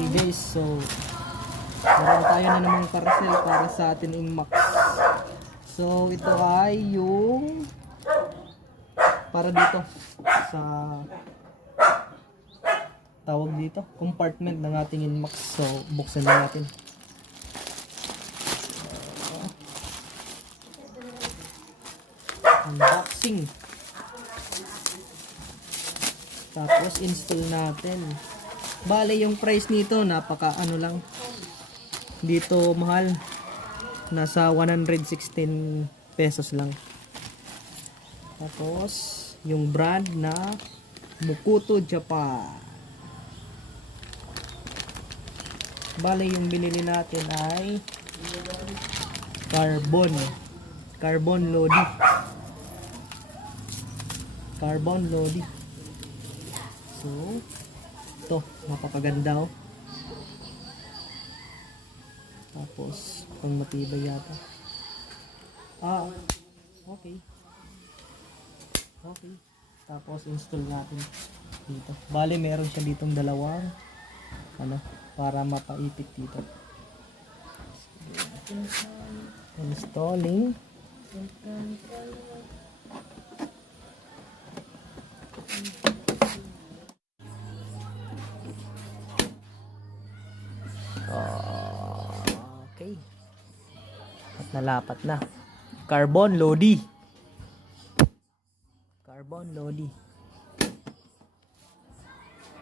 Okay guys, so meron tayo na namang parcel para sa atin Inmax. So ito ay yung para dito sa tawag dito, compartment ng ating Inmax. So buksan na natin. Unboxing. Tapos install natin. Bale yung price nito napaka ano lang. Dito mahal. Nasa 116 pesos lang. Tapos yung brand na Mukuto Japan. Bale yung binili natin ay Carbon Lodi. Carbon Lodi. So ito, napakaganda oh. Tapos pang matibay yata. Okay. Okay. Tapos install natin dito. Bale meron siya ditong dalawang para mapaipit dito. Installing. Okay. At nalapat na. Carbon Lodi. Carbon Lodi.